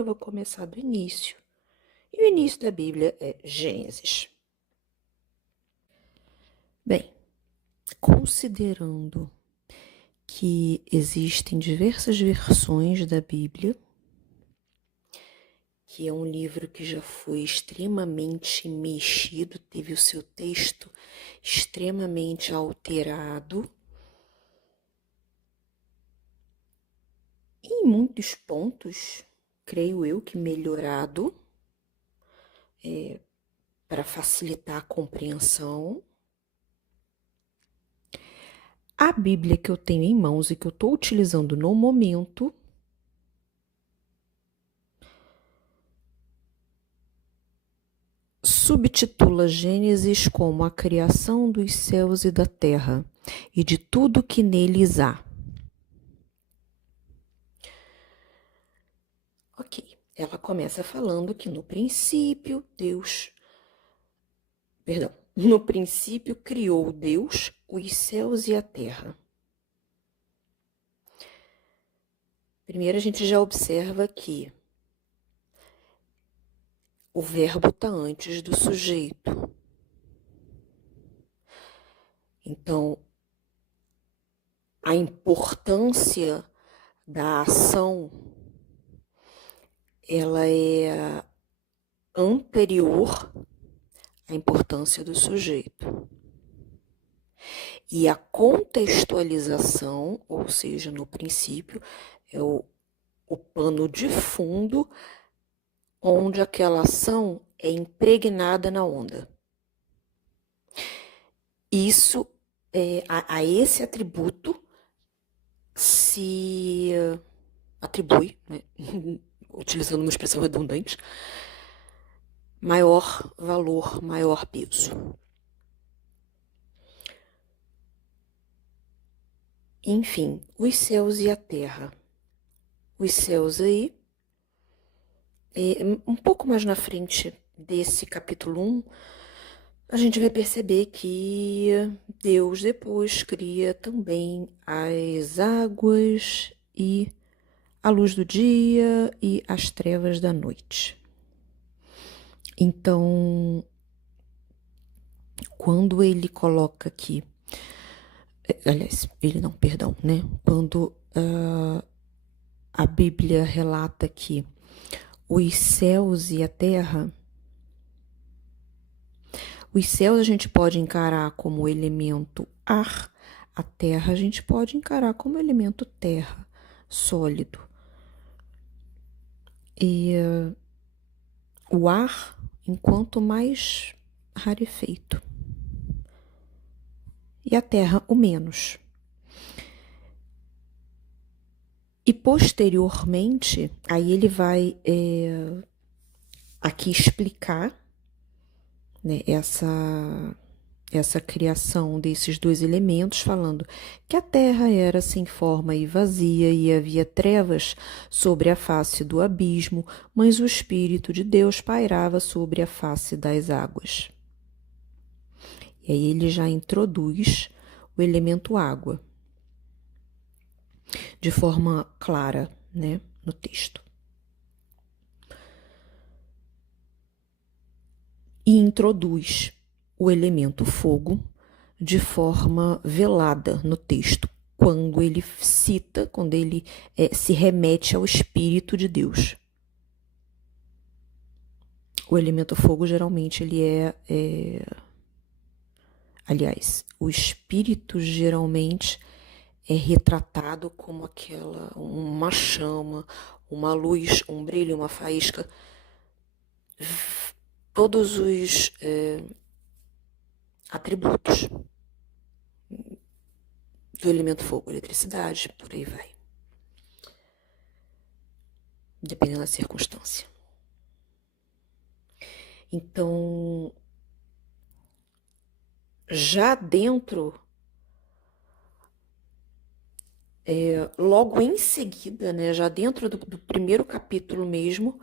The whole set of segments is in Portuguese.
eu vou começar do início. E o início da Bíblia é Gênesis. Bem, considerando que existem diversas versões da Bíblia, que é um livro que já foi extremamente mexido, teve o seu texto extremamente alterado, em muitos pontos, creio eu que melhorado, para facilitar a compreensão. A Bíblia que eu tenho em mãos e que eu estou utilizando no momento subtitula Gênesis como a criação dos céus e da terra e de tudo que neles há. Ok, ela começa falando que no princípio no princípio criou Deus os céus e a terra. Primeiro a gente já observa que o verbo está antes do sujeito. Então, a importância da ação, ela é anterior à importância do sujeito. E a contextualização, ou seja, no princípio, é o pano de fundo onde aquela ação é impregnada na onda. Isso, a esse atributo se atribui, né, utilizando uma expressão redundante, maior valor, maior peso. Enfim, os céus e a terra. Os céus aí, um pouco mais na frente desse capítulo 1, a gente vai perceber que Deus depois cria também as águas e a luz do dia e as trevas da noite. Então, quando ele coloca aqui, aliás, né? Quando a Bíblia relata que os céus e a terra, os céus a gente pode encarar como elemento ar, a terra a gente pode encarar como elemento terra, sólido. E o ar, enquanto mais rarefeito. E a terra, o menos. E posteriormente, aí ele vai aqui explicar, né, essa criação desses dois elementos, falando que a terra era sem forma e vazia e havia trevas sobre a face do abismo, mas o Espírito de Deus pairava sobre a face das águas. E aí ele já introduz o elemento água de forma clara, né, no texto. E introduz o elemento fogo de forma velada no texto, quando ele cita, quando ele se remete ao Espírito de Deus. O elemento fogo, geralmente, ele aliás, o Espírito, geralmente, é retratado como uma chama, uma luz, um brilho, uma faísca. Todos os atributos do elemento fogo, eletricidade, por aí vai. Dependendo da circunstância. Então, já dentro, logo em seguida, né, já dentro do primeiro capítulo mesmo,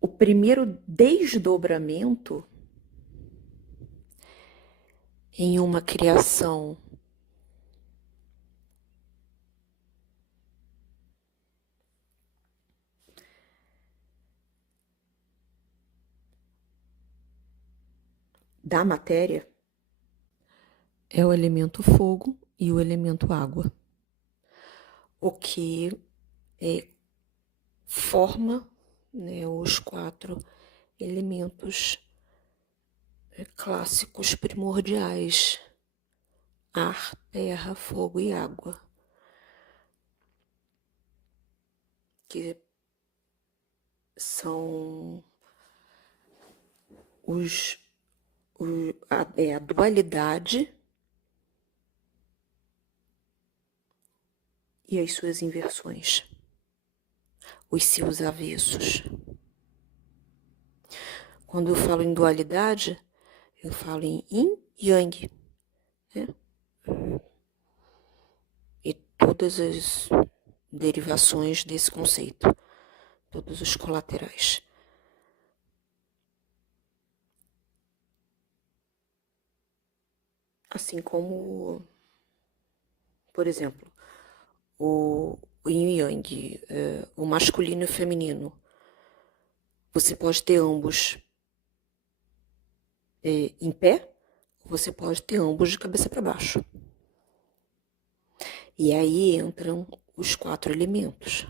o primeiro desdobramento em uma criação da matéria é o elemento fogo e o elemento água, o que forma, né, os 4 elementos clássicos primordiais: ar, terra, fogo e água, que são a dualidade e as suas inversões, os seus avessos. Quando eu falo em dualidade, eu falo em yin e yang, né? E todas as derivações desse conceito, todos os colaterais. Assim como, por exemplo, o yin e yang, o masculino e o feminino. Você pode ter ambos em pé, ou você pode ter ambos de cabeça para baixo. E aí entram os 4 elementos.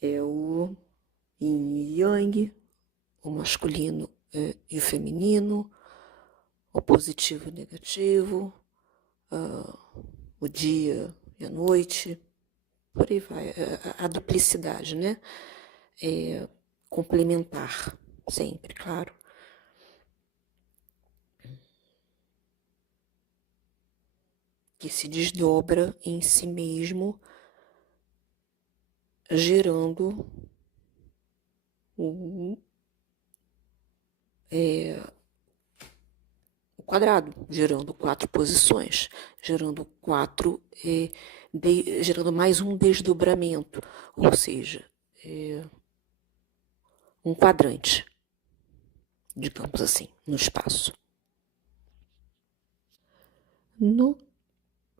É o yin e yang, o masculino e o feminino, o positivo e o negativo, o dia e a noite, por aí vai. A duplicidade, né? Complementar, sempre, claro. Que se desdobra em si mesmo, gerando o quadrado, gerando 4 posições, gerando gerando mais um desdobramento, ou seja, um quadrante, digamos assim, no espaço. No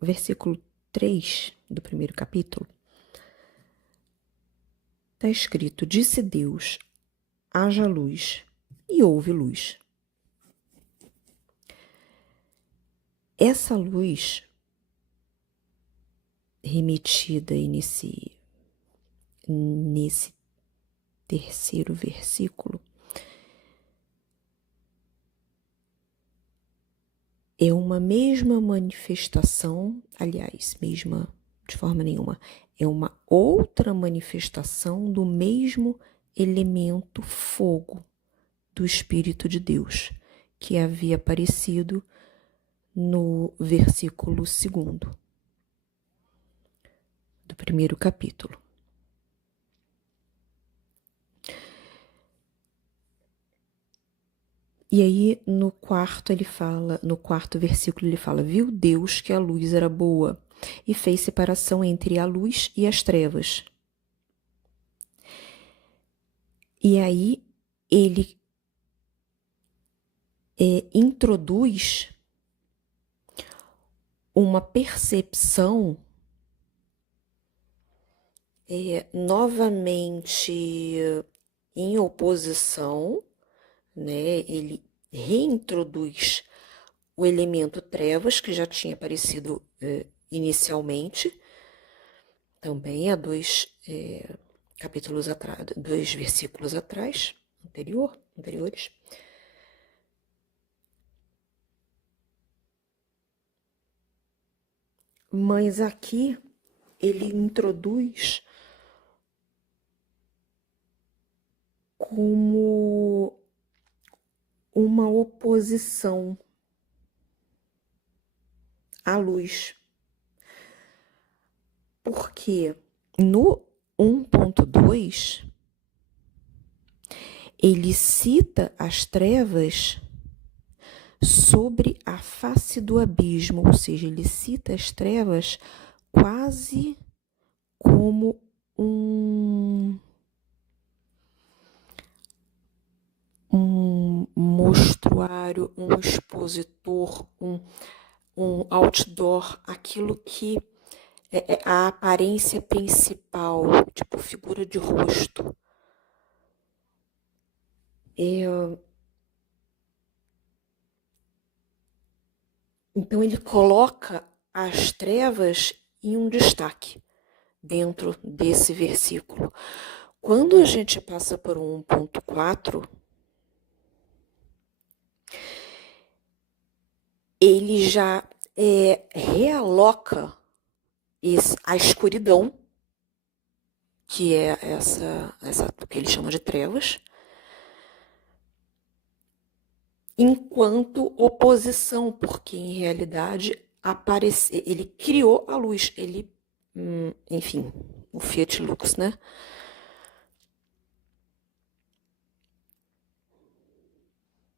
versículo 3 do primeiro capítulo, está escrito: disse Deus, haja luz, e houve luz. Essa luz remetida aí nesse terceiro versículo é uma mesma manifestação, aliás, mesma de forma nenhuma, é uma outra manifestação do mesmo elemento fogo do Espírito de Deus, que havia aparecido no versículo 2º do primeiro capítulo. E aí, no quarto versículo, ele fala: viu Deus que a luz era boa e fez separação entre a luz e as trevas. E aí, ele introduz uma percepção novamente em oposição, né? Ele reintroduz o elemento trevas, que já tinha aparecido inicialmente, também há 2 capítulos atrás, 2 versículos atrás, anteriores. Mas aqui ele introduz como uma oposição à luz. Porque no 1.2 ele cita as trevas sobre a face do abismo, ou seja, ele cita as trevas quase como um mostruário, um expositor, um outdoor, aquilo que É a aparência principal, tipo figura de rosto. Então ele coloca as trevas em um destaque dentro desse versículo. Quando a gente passa por um 1.4, ele já realoca a escuridão, que é essa que ele chama de trevas, enquanto oposição, porque em realidade ele criou a luz, ele, enfim, o Fiat Lux, né?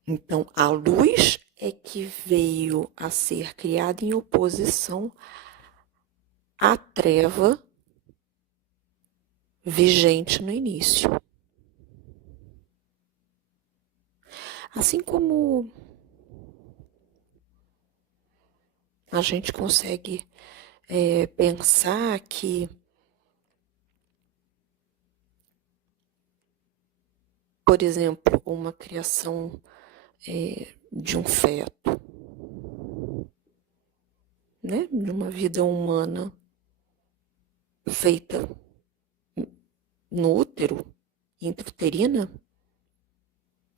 Então, a luz é que veio a ser criada em oposição à treva vigente no início. Assim como a gente consegue pensar que, por exemplo, uma criação de um feto, né, de uma vida humana feita no útero, intrauterina,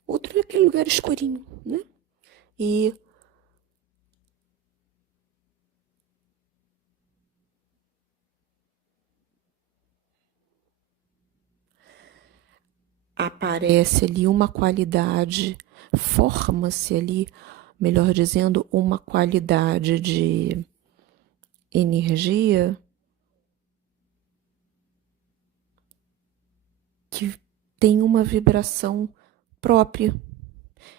útero é aquele lugar escurinho, né? E aparece ali uma qualidade, forma-se ali, melhor dizendo, uma qualidade de energia que tem uma vibração própria,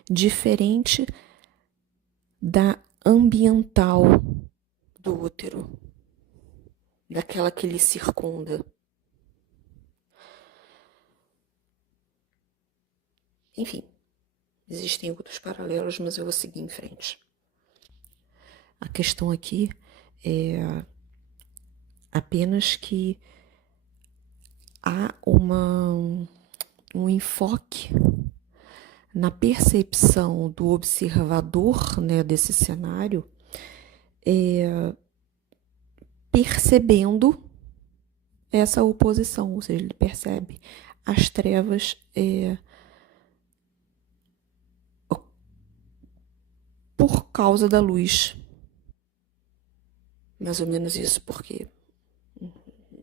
diferente da ambiental do útero, daquela que lhe circunda. Enfim, existem outros paralelos, mas eu vou seguir em frente. A questão aqui é apenas que há um enfoque na percepção do observador, né, desse cenário, percebendo essa oposição, ou seja, ele percebe as trevas por causa da luz. Mais ou menos isso, porque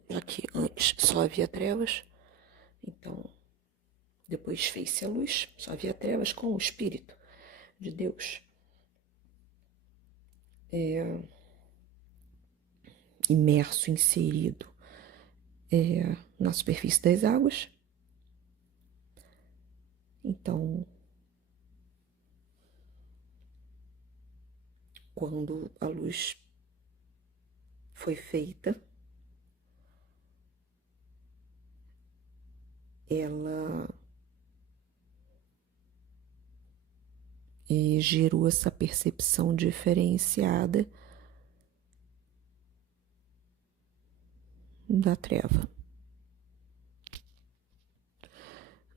já que antes só havia trevas, então depois fez-se a luz, só havia trevas com o Espírito de Deus. Imerso, inserido na superfície das águas. Então, quando a luz foi feita, ela gerou essa percepção diferenciada da treva.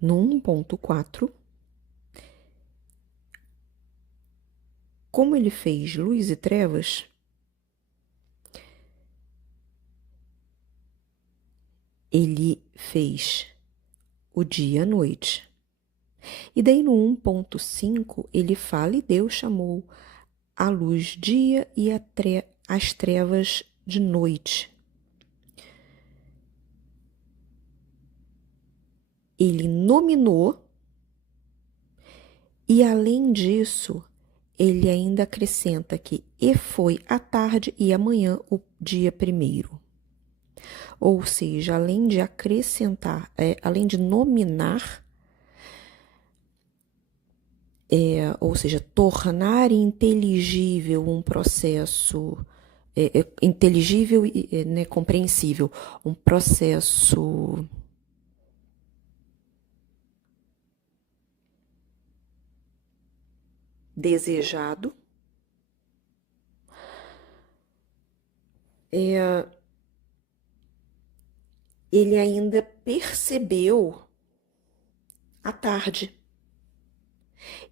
No 1.4, como ele fez luz e trevas, ele fez o dia e a noite. E daí no 1.5 ele fala, e Deus chamou a luz dia e as trevas de noite. Ele nominou e, além disso, ele ainda acrescenta que e foi a tarde e amanhã o dia primeiro. Ou seja, além de acrescentar, além de nominar, ou seja, tornar inteligível um processo, inteligível e né, compreensível, um processo desejado, ele ainda percebeu à tarde.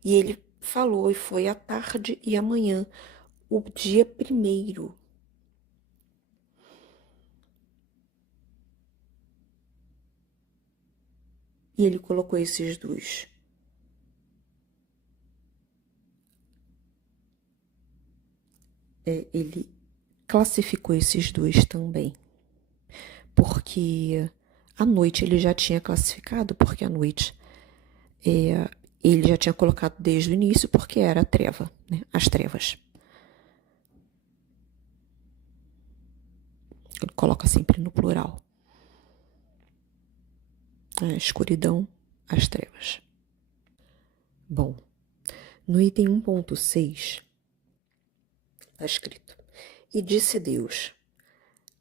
E ele falou, e foi à tarde e amanhã, o dia 1º. E ele colocou esses dois. Ele classificou esses dois também. Porque à noite ele já tinha classificado, porque à noite ele já tinha colocado desde o início, porque era a treva, né? As trevas. Ele coloca sempre no plural. A escuridão, as trevas. Bom, no item 1.6 está escrito: E disse Deus: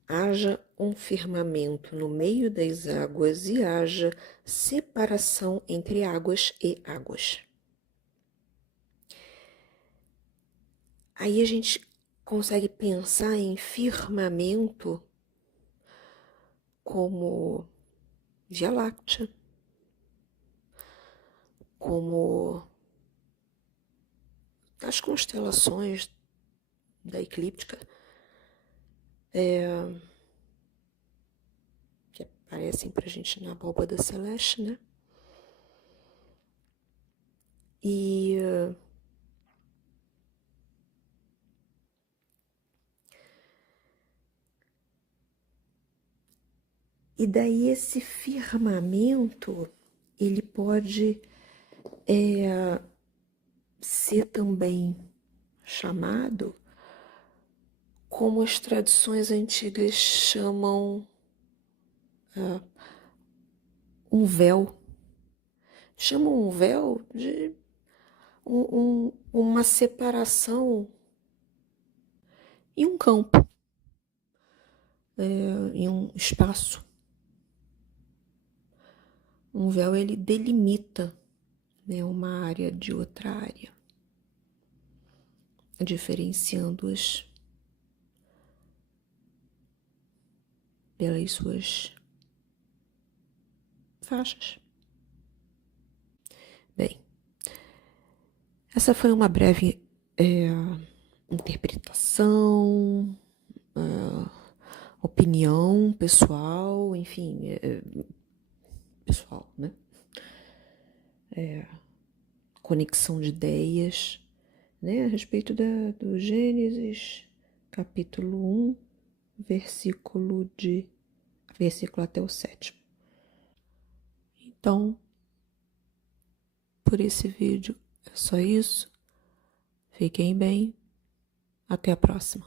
haja um firmamento no meio das águas e haja separação entre águas e águas. Aí a gente consegue pensar em firmamento como Via Láctea, como as constelações da eclíptica, que aparecem pra gente na abóbada celeste, né? E daí esse firmamento, ele pode ser também chamado como as tradições antigas chamam um véu. Chamam um véu de uma separação em um campo, em um espaço. Um véu, ele delimita, né, uma área de outra área, diferenciando-as pelas suas faixas. Bem, essa foi uma breve interpretação, opinião pessoal, enfim, pessoal, né? Conexão de ideias, né? A respeito do Gênesis, capítulo 1, versículo até o 7º. Então, por esse vídeo é só isso. Fiquem bem. Até a próxima.